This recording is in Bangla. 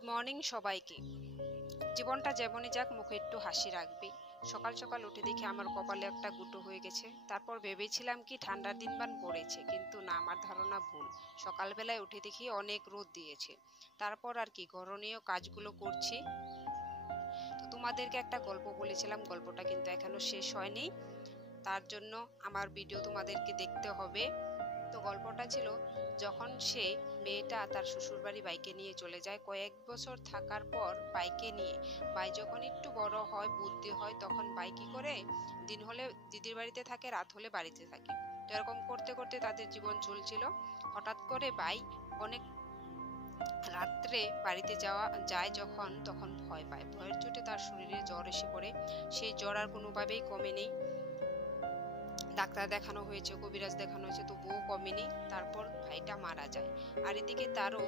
গুড মর্নিং সবাইকে। জীবনটা যেমনই যাক, মুখে একটু হাসি রাখবে। সকাল সকাল উঠে দেখি আমার কপালে একটা গুঁটো হয়ে গেছে। তারপর ভেবেছিলাম কি ঠান্ডার দিন বান পড়েছে, কিন্তু না, আমার ধারণা ভুল। সকালবেলায় উঠে দেখি অনেক রোদ দিয়েছে। তারপর আর কি করণীয় কাজগুলো করছি। তো তোমাদেরকে একটা গল্প বলেছিলাম, গল্পটা কিন্তু এখনো শেষ হয়নি। তার জন্য আমার ভিডিও তোমাদেরকে দেখতে হবে। তো গল্পটা ছিল, যখন সে মেয়েটা তার শ্বশুরবাড়ি বাইকে নিয়ে চলে যায় কয়েক বছর থাকার পর বাইকে নিয়ে। ভাই যখন একটু বড় হয়, বুদ্ধি হয়, তখন ভাই কি করে, দিন হলে দিদির বাড়িতে থাকে, রাত হলে বাড়িতে থাকে। তো এরকম করতে করতে তাদের জীবন চলছিল। হঠাৎ করে ভাই অনেক রাত্রে বাড়িতে যায় যখন, তখন ভয় পায়। ভয়ের চোটে তার শরীরে জ্বর এসে পড়ে। সেই জ্বর আর কোনোভাবেই কমেনি। ডাক্তার দেখানো হয়েছে, কবিরাজ দেখানো হয়েছে, তবুও কমেনি। তারপর ভাইটা মারা যায়। আর এদিকে তারও